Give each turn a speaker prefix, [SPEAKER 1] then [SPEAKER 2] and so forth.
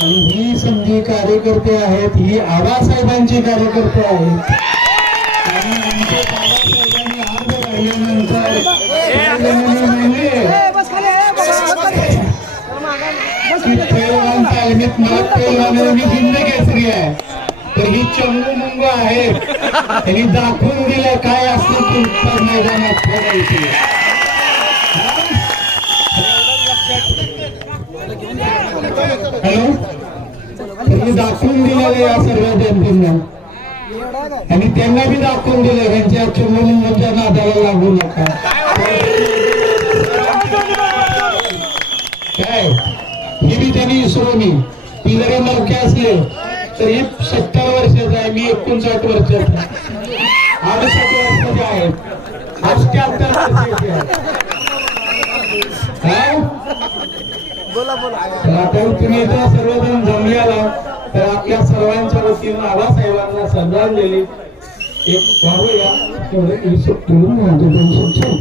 [SPEAKER 1] जी कार्यकर्ते आहेत ही आबासाहेबांची कार्यकर्ते आहेत. आणि आमचे बाबासाहेबांनी अर्ज राहिल्यानंतर की पैलवान तालमीत मला पैलवान मी केसरी आहे. तर ही चंगू मुंग आहे. त्यांनी दाखवून दिलं काय असतं ते मैदानात खेळायचे त्यांनी दाखवून दिलेलं या सर्व जनतेला आणि त्यांना बी दाखवून दिलं यांच्या म्हणजे चुंबनच्या नादाला लागू नका. काय? हे बी त्यांनी इसरोनी ती जरी नौके असले तरी सत्तर वर्षाचा आहे मी एकोणसाठ वर्षाचा अडुसष्ट वर्षाचे आहेत अष्ट्याहत्तर वर्षाचे आहेत बोला तर आता तुम्ही सर्व आपल्या वतीनं आबासाहेबांना श्रद्धांजली एक पाहूया